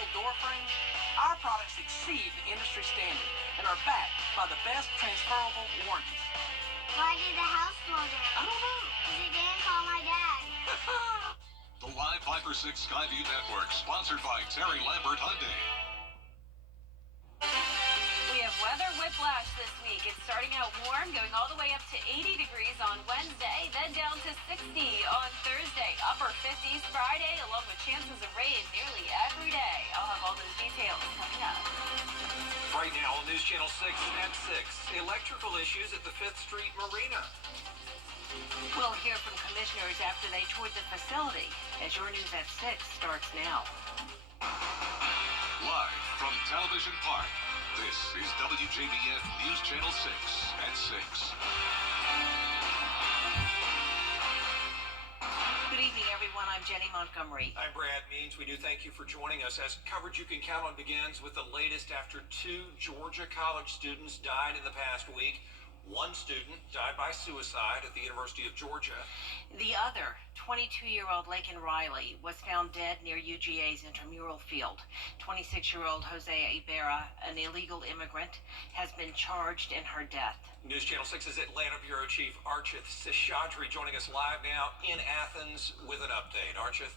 durable door frames, our products exceed the industry standard and are backed by the best transferable warranties. Why did the house blow down? I don't know. Because it didn't call my dad. The Live 5 for 6 Skyview Network, sponsored by Terry Lambert Hyundai. We have weather whiplash this week. It's starting out warm, going all the way up to 80 degrees on Wednesday, then down to 60 on Thursday, upper 50s Friday, along with chances of rain nearly every day. I'll have all those details coming up. Right now on News Channel 6 at 6, electrical issues at the 5th Street Marina. We'll hear from commissioners after they toured the facility, as your News at 6 starts now. Live from Television Park, this is WJBF News Channel 6 at 6. Good evening, everyone. I'm Jenny Montgomery. I'm Brad Means. We do thank you for joining us as coverage you can count on begins with the latest after 2 Georgia college students died in the past week. One student died by suicide at the University of Georgia. The other, 22-year-old Laken Riley, was found dead near UGA's intramural field. 26-year-old Jose Ibarra, an illegal immigrant, has been charged in her death. News Channel 6's Atlanta Bureau Chief Archith Seshadri joining us live now in Athens with an update. Archith.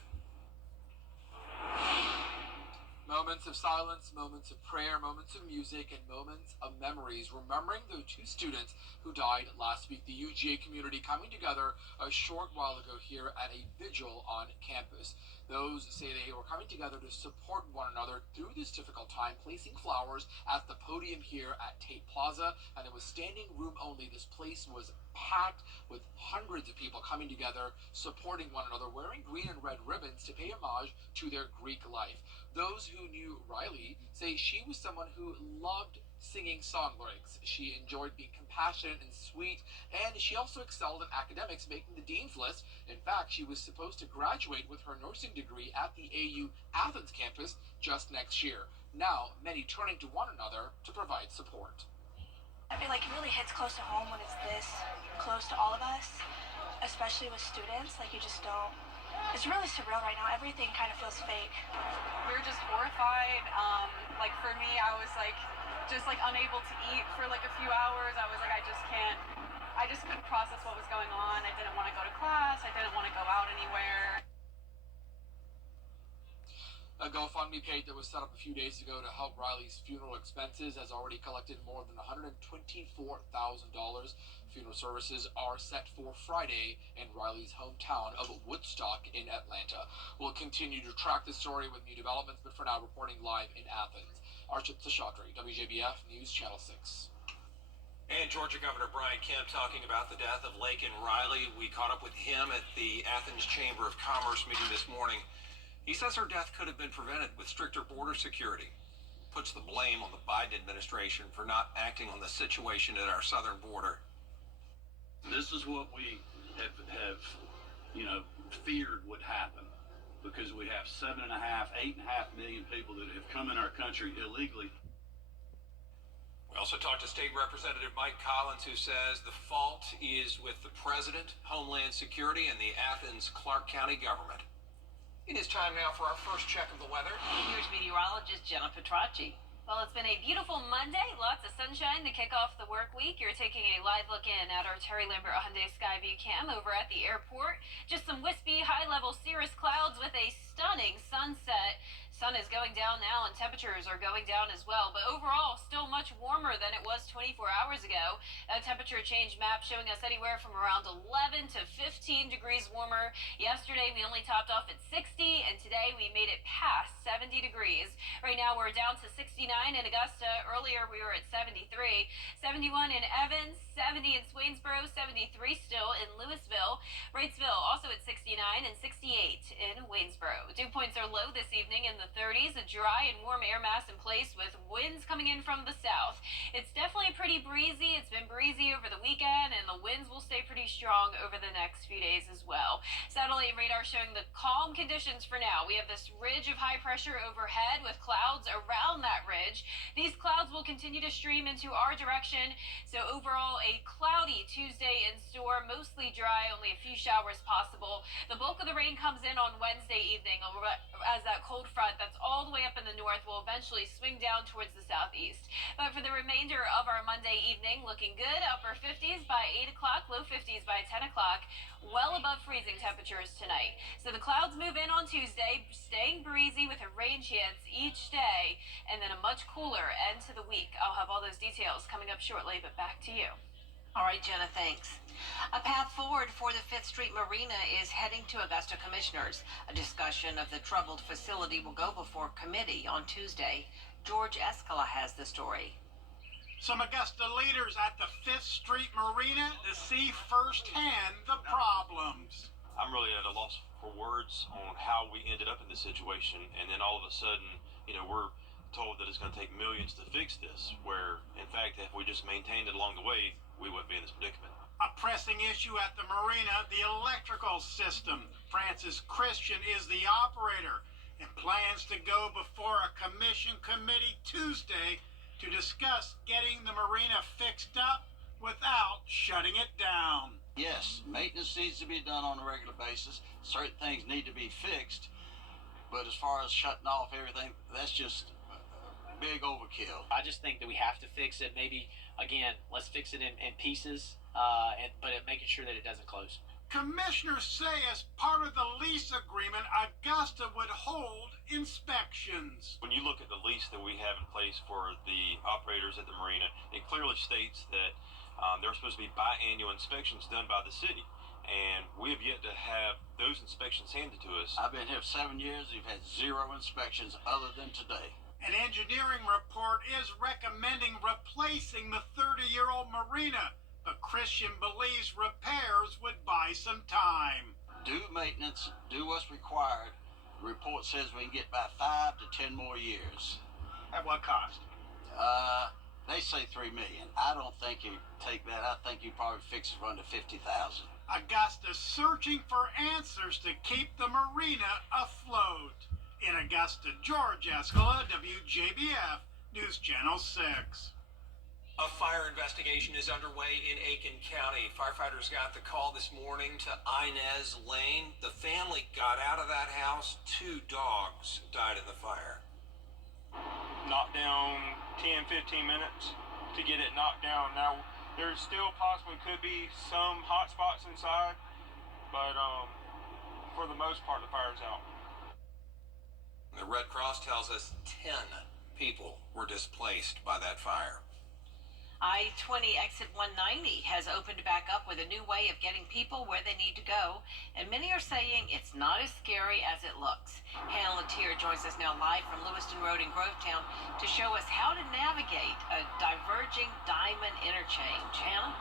Moments of silence, moments of prayer, moments of music, and moments of memories, remembering the 2 students who died last week. The UGA community coming together a short while ago here at a vigil on campus. Those say they were coming together to support one another through this difficult time, placing flowers at the podium here at Tate Plaza, and it was standing room only. This place was packed with hundreds of people coming together, supporting one another, wearing green and red ribbons to pay homage to their Greek life. Those who knew Riley say she was someone who loved singing song lyrics. She enjoyed being compassionate and sweet, and she also excelled in academics, making the dean's list. In fact, she was supposed to graduate with her nursing degree at the AU Athens campus just next year. Now, many turning to one another to provide support. I feel like it really hits close to home when it's this close to all of us, especially with students. Like, you just don't. It's really surreal right now. Everything kind of feels fake. We were just horrified. Like, for me, I was like just like unable to eat for like a few hours. I was like, I just couldn't process what was going on. I didn't want to go to class. I didn't want to go out anywhere. A GoFundMe page that was set up a few days ago to help Riley's funeral expenses has already collected more than $124,000. Funeral services are set for Friday in Riley's hometown of Woodstock in Atlanta. We'll continue to track the story with new developments, but for now, reporting live in Athens. Archith Seshadri, WJBF News Channel 6. And Georgia Governor Brian Kemp talking about the death of Laken Riley. We caught up with him at the Athens Chamber of Commerce meeting this morning. He says her death could have been prevented with stricter border security. Puts the blame on the Biden administration for not acting on the situation at our southern border. This is what we have feared would happen, because we have 7.5, 8.5 million people that have come in our country illegally. We also talked to State Representative Mike Collins, who says the fault is with the president, Homeland Security, and the Athens-Clarke County government. It is time now for our first check of the weather. Here's meteorologist Jenna Petracci. Well, it's been a beautiful Monday. Lots of sunshine to kick off the work week. You're taking a live look in at our Terry Lambert Hyundai Skyview cam over at the airport. Just some wispy, high-level cirrus clouds with a stunning sunset. Sun is going down now and temperatures are going down as well, but overall still much warmer than it was 24 hours ago. A temperature change map showing us anywhere from around 11 to 15 degrees warmer. Yesterday we only topped off at 60, and today we made it past 70 degrees. Right now we're down to 69 in Augusta. Earlier we were at 73, 71 in Evans, 70 in Swainsboro, 73 still in Louisville. Wrightsville also at 69 and 68 in Waynesboro. Dew points are low this evening in the 30s, a dry and warm air mass in place with winds coming in from the south. It's definitely pretty breezy. It's been breezy over the weekend, and the winds will stay pretty strong over the next few days as well. Satellite radar showing the calm conditions for now. We have this ridge of high pressure overhead with clouds around that ridge. These clouds will continue to stream into our direction, so overall a cloudy Tuesday in store, mostly dry, only a few showers possible. The bulk of the rain comes in on Wednesday evening. evening as that cold front that's all the way up in the north will eventually swing down towards the southeast. But for the remainder of our Monday evening, looking good. Upper 50s by 8 o'clock, low 50s by 10 o'clock. Well above freezing temperatures tonight. So the clouds move in on Tuesday, staying breezy with a rain chance each day, and then a much cooler end to the week. I'll have all those details coming up shortly, but back to you. All right, Jenna, thanks. A path forward for the 5th Street Marina is heading to Augusta commissioners. A discussion of the troubled facility will go before committee on Tuesday. George Escala has the story. Some Augusta leaders at the 5th Street Marina to see firsthand the problems. I'm really at a loss for words on how we ended up in this situation, and then all of a sudden, we're told that it's going to take millions to fix this, where, in fact, if we just maintained it along the way, we wouldn't be in this predicament. A pressing issue at the marina, the electrical system. Francis Christian is the operator and plans to go before a commission committee Tuesday to discuss getting the marina fixed up without shutting it down. Yes, maintenance needs to be done on a regular basis. Certain things need to be fixed. But as far as shutting off everything, that's just big overkill. I just think that we have to fix it. Maybe, again, let's fix it in pieces, but making sure that it doesn't close. Commissioners say as part of the lease agreement, Augusta would hold inspections. When you look at the lease that we have in place for the operators at the marina, it clearly states that there are supposed to be biannual inspections done by the city. And we have yet to have those inspections handed to us. I've been here 7 years. We've had 0 inspections other than today. An engineering report is recommending replacing the 30-year-old marina, but Christian believes repairs would buy some time. Do maintenance, do what's required. The report says we can get by 5 to 10 more years. At what cost? They say $3 million. I don't think you take that. I think you probably fix it for under $50,000. Augusta's searching for answers to keep the marina afloat. In Augusta, George Escala, WJBF, News Channel 6. A fire investigation is underway in Aiken County. Firefighters got the call this morning to Inez Lane. The family got out of that house. 2 dogs died in the fire. Knocked down 10, 15 minutes to get it knocked down. Now, there's still possibly could be some hot spots inside, but for the most part, the fire's out. The Red Cross tells us 10 people were displaced by that fire. I-20 exit 190 has opened back up with a new way of getting people where they need to go, and many are saying it's not as scary as it looks. Hannah Latier joins us now live from Lewiston Road in Grovetown to show us how to navigate a diverging diamond interchange. Hannah?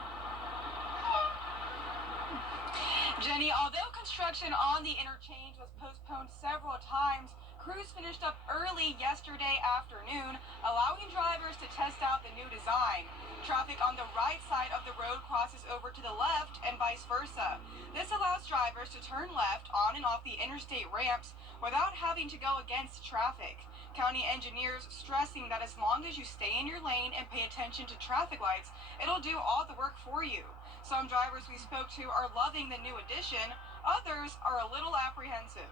Jenny, although construction on the interchange was postponed several times, crews finished up early yesterday afternoon, allowing drivers to test out the new design. Traffic on the right side of the road crosses over to the left and vice versa. This allows drivers to turn left on and off the interstate ramps without having to go against traffic. County engineers stressing that as long as you stay in your lane and pay attention to traffic lights, it'll do all the work for you. Some drivers we spoke to are loving the new addition. Others are a little apprehensive.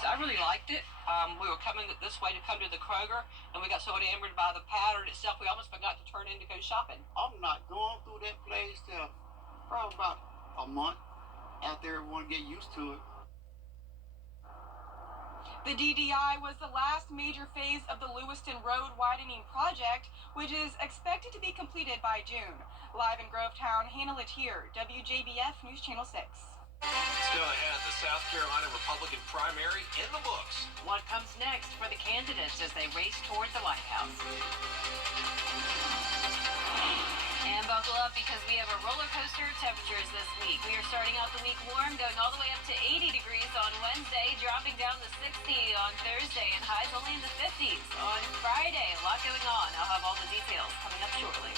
So I really liked it. We were coming this way to come to the Kroger, and we got so enamored by the pattern itself, we almost forgot to turn in to go shopping. I'm not going through that place till probably about a month after everyone get used to it. The DDI was the last major phase of the Lewiston Road widening project, which is expected to be completed by June. Live in Grovetown, Hannah Latier, WJBF News Channel 6. Still ahead, the South Carolina Republican primary in the books. What comes next for the candidates as they race toward the White House? And buckle up because we have a roller coaster of temperatures this week. We are starting out the week warm, going all the way up to 80 degrees on Wednesday, dropping down to 60 on Thursday, and highs only in the 50s on Friday. A lot going on. I'll have all the details coming up shortly.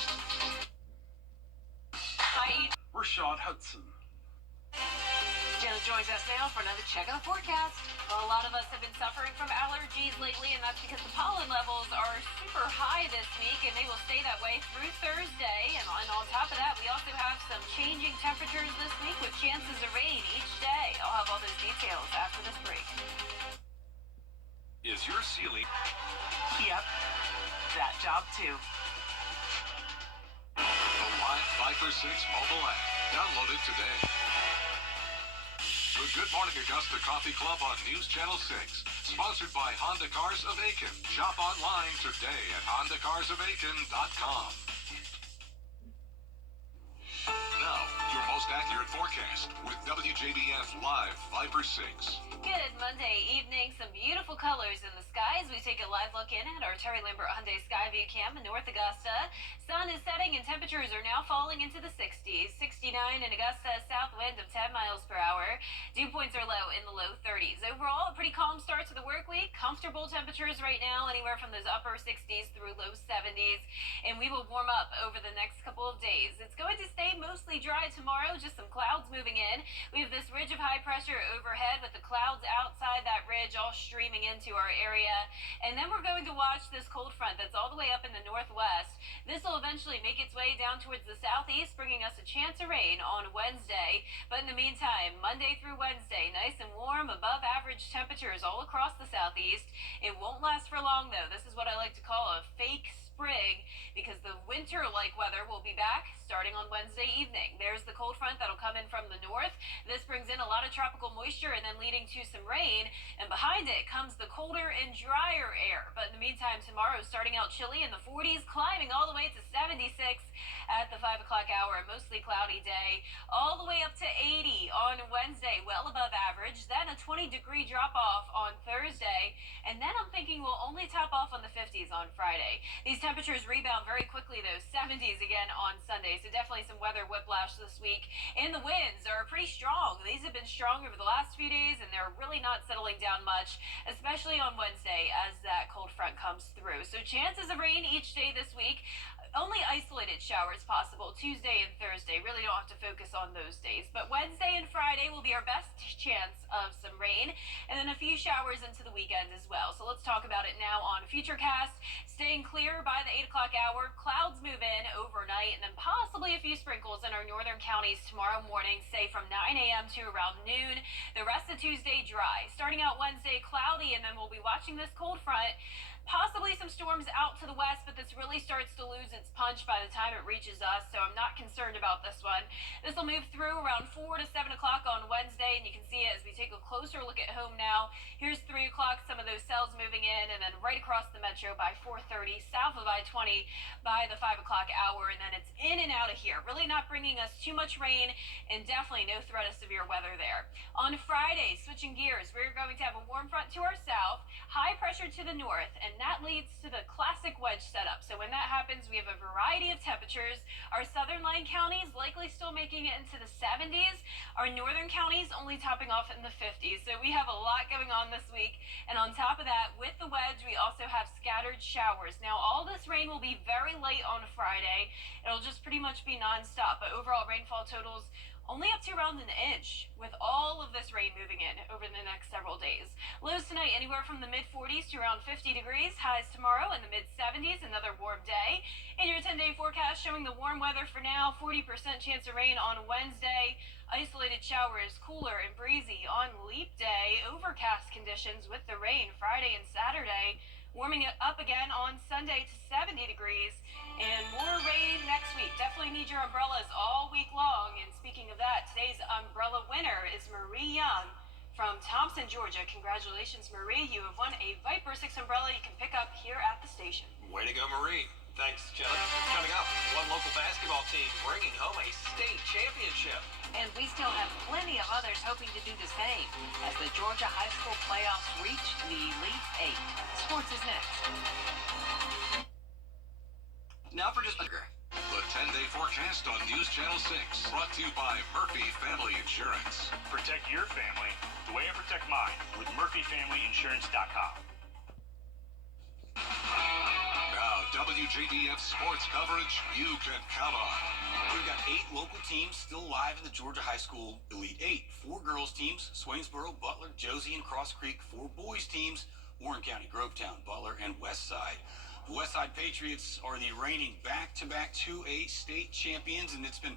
Hi, Rashad Hudson. Jenna joins us now for another check of the forecast. Well, a lot of us have been suffering from allergies lately, and that's because the pollen levels are super high this week, and they will stay that way through Thursday. And on top of that, we also have some changing temperatures this week with chances of rain each day. I'll have all those details after this break. is your ceiling. Yep, that job too. The Live 5 for 6 mobile app. Download it today. The Good Morning Augusta Coffee Club on News Channel 6. Sponsored by Honda Cars of Aiken. Shop online today at HondaCarsOfAiken.com. Now, your most accurate forecast with WJBF Live 5 for 6. Good Monday evening. Some beautiful colors in the sky as we take a live look in at our Terry Lambert Hyundai Skyview Cam in North Augusta. Sun is setting and temperatures are now falling into the 60s. 69 in Augusta, south wind of 10 miles per hour. Dew points are low in the low 30s. Overall, a pretty calm start to the work week. Comfortable temperatures right now, anywhere from those upper 60s through low 70s. And we will warm up over the next couple of days. It's going to stay mostly dry tomorrow, just some clouds moving in. We have this ridge of high pressure overhead with the clouds outside that ridge all streaming into our area. And then we're going to watch this cold front that's all the way up in the northwest. This will eventually make its way down towards the southeast, bringing us a chance of rain on Wednesday. But in the meantime, Monday through Wednesday, nice and warm, above average temperatures all across the southeast. It won't last for long, though. This is what I like to call a fake spring, because the winter-like weather will be back starting on Wednesday evening. There's the cold front that'll come in from the north. This brings in a lot of tropical moisture and then leading to some rain, and behind it comes the colder and drier air. But in the meantime, tomorrow starting out chilly in the 40s, climbing all the way to 76 at the 5 o'clock hour. Mostly cloudy day, all the way up to 80 on Wednesday, well above average. Then a 20-degree drop-off on Thursday, and then I'm thinking we'll only top off on the 50s on Friday. These temperatures rebound very quickly, though. 70s again on Sunday, so definitely some weather whiplash this week. And the winds are pretty strong. These have been strong over the last few days, and they're really not settling down much, especially on Wednesday as that cold front comes through. So chances of rain each day this week. Only isolated showers possible Tuesday and Thursday. Really don't have to focus on those days. But Wednesday and Friday will be our best chance of some rain, and then a few showers into the weekend as well. So let's talk about it now on Futurecast. Staying clear by the 8 o'clock hour. Clouds move in overnight, and then possibly a few sprinkles in our northern counties tomorrow morning, say from 9 a.m. to around noon. The rest of Tuesday dry. Starting out Wednesday cloudy, and then we'll be watching this cold front. Possibly some storms out to the west, but this really starts to lose its punch by the time it reaches us, so I'm not concerned about this one. This will move through around 4 to 7 o'clock on Wednesday, and you can see it as we take a closer look at home now. Here's 3 o'clock, some of those cells moving in, and then right across the metro by 4:30, south of I-20 by the 5 o'clock hour, and then it's in and out of here. Really not bringing us too much rain, and definitely no threat of severe weather there. On Friday, switching gears, we're going to have a warm front to our south, high pressure to the north, and that leads to the classic wedge setup. So when that happens, we have a variety of temperatures. Our southern line counties likely still making it into the 70s. Our northern counties only topping off in the 50s. So we have a lot going on this week. And on top of that, with the wedge, we also have scattered showers. Now, all this rain will be very late on Friday. It'll just pretty much be nonstop. But overall rainfall totals only up to around an inch, with all of this rain moving in over the next several days. Lows tonight anywhere from the mid-40s to around 50 degrees. Highs tomorrow in the mid-70s, another warm day. In your 10-day forecast showing the warm weather for now, 40% chance of rain on Wednesday. Isolated showers, cooler and breezy on Leap Day. Overcast conditions with the rain Friday and Saturday. Warming it up again on Sunday to 70 degrees. And more rain next week. Definitely need your umbrellas all week long. And speaking of that, today's umbrella winner is Marie Young from Thompson, Georgia. Congratulations, Marie. You have won a Viper 6 umbrella you can pick up here at the station. Way to go, Marie. Thanks, Jenna. Coming up, one local basketball team bringing home a state championship. And we still have plenty of others hoping to do the same as the Georgia high school playoffs reach the Elite Eight. Sports is next. Now for just the 10-day forecast on News Channel 6, brought to you by Murphy Family Insurance. Protect your family the way I protect mine with MurphyFamilyInsurance.com. Now, WJBF sports coverage you can count on. We've got 8 local teams still alive in the Georgia High School Elite 8. 4 girls teams, Swainsboro, Butler, Josie, and Cross Creek. 4 boys teams, Warren County, Grovetown, Butler, and Westside. The Westside Patriots are the reigning back-to-back 2A state champions, and it's been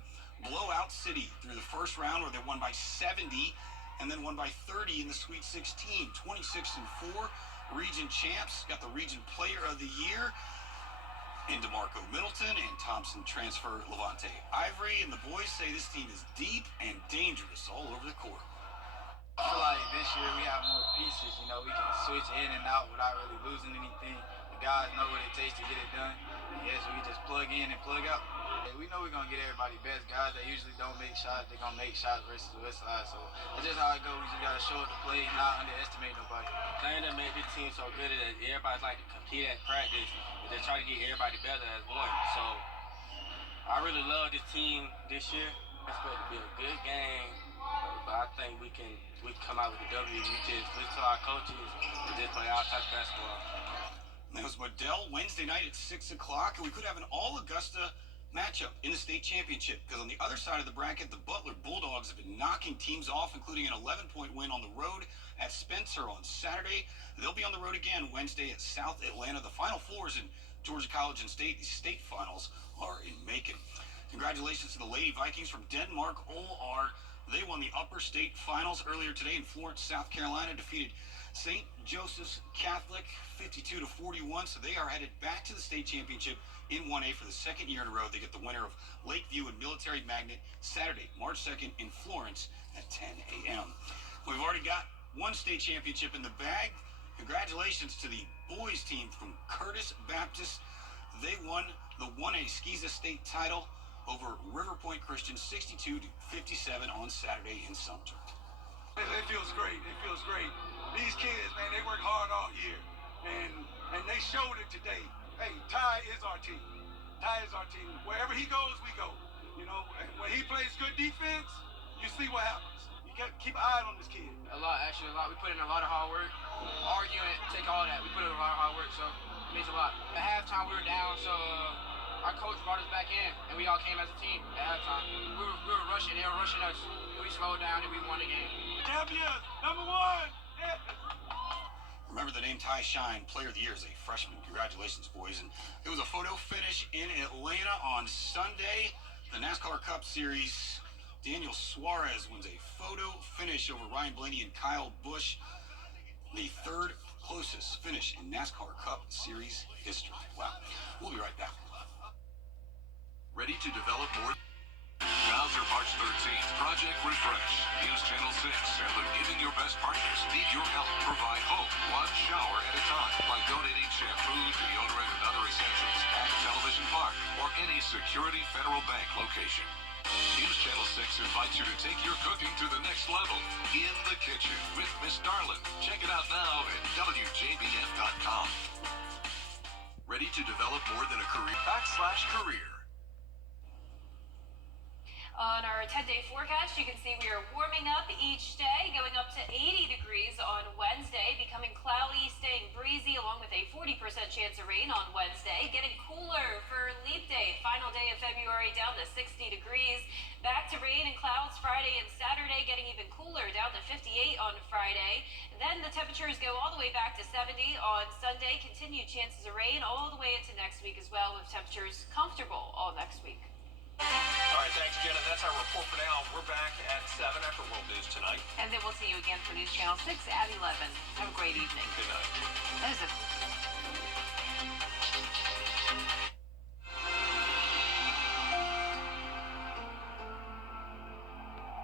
blowout city through the first round where they won by 70 and then won by 30 in the Sweet 16, 26-4. region champs, got the region player of the year in DeMarco Middleton and Thompson transfer Levante Ivory. And the boys say this team is deep and dangerous all over the court. I feel like this year we have more pieces. You know, we can switch in and out without really losing anything. The guys know what it takes to get it done. Yes, we just plug in and plug out. We know we're going to get everybody best. Guys that usually don't make shots, they're going to make shots versus the West Side. So that's just how it goes. We just got to show up to play and not underestimate nobody. The thing that made this team so good is that everybody like to compete at practice and just try to get everybody better as one. So I really love this team this year. I expect it to be a good game, but I think we can come out with a W. We just listen to our coaches and just play our type of basketball. That was Waddell Wednesday night at 6 o'clock, and we could have an all-Augusta matchup in the state championship because on the other side of the bracket, the Butler Bulldogs have been knocking teams off, including an 11-point win on the road at Spencer on Saturday. They'll be on the road again Wednesday at South Atlanta. The Final Fours in Georgia College and State, the state finals, are in Macon. Congratulations to the Lady Vikings from Denmark, OR. They won the upper state finals earlier today in Florence, South Carolina, defeated St. Joseph's Catholic 52-41, so they are headed back to the state championship in 1A for the second year in a row. They get the winner of Lakeview and Military Magnet Saturday, March 2nd in Florence at 10 a.m. We've already got one state championship in the bag. Congratulations to the boys team from Curtis Baptist. They won the 1A Skeeza State title over River Point Christian 62-57 on Saturday in Sumter. It feels great. It feels great. These kids, man, they work hard all year, and they showed it today. Hey, Ty is our team. Ty is our team. Wherever he goes, we go. You know, when he plays good defense, you see what happens. You got to keep an eye on this kid. A lot. We put in a lot of hard work. Our unit, take all that. We put in a lot of hard work, so it means a lot. At halftime, we were down, so our coach brought us back in, and we all came as a team at halftime. We were rushing. They were rushing us. We slowed down, and we won the game. Champions, #1. Yeah. Remember the name Ty Shine, Player of the Year as a freshman. Congratulations, boys. And it was a photo finish in Atlanta on Sunday. The NASCAR Cup Series, Daniel Suarez wins a photo finish over Ryan Blaney and Kyle Busch. The third closest finish in NASCAR Cup Series history. Wow. We'll be right back. Ready to develop more? Now's your March 13th Project Refresh. News Channel 6 and the Giving Your Best partners need your help. Provide hope one shower at a time by donating shampoo, deodorant, and other essentials at Television Park or any Security Federal Bank location. News Channel 6 invites you to take your cooking to the next level in the kitchen with Miss Darlin. Check it out now at WJBF.com. Ready to develop more than a career? /career. On our 10-day forecast, you can see we are warming up each day, going up to 80 degrees on Wednesday, becoming cloudy, staying breezy, along with a 40% chance of rain on Wednesday, getting cooler for Leap Day, final day of February, down to 60 degrees. Back to rain and clouds Friday and Saturday, getting even cooler, down to 58 on Friday. Then the temperatures go all the way back to 70 on Sunday, continued chances of rain all the way into next week as well, with temperatures comfortable all next week. All right, thanks, Jenna. That's our report for now. We're back at 7 after World News tonight. And then we'll see you again for News Channel 6 at 11. Have a great evening. Good night. That is a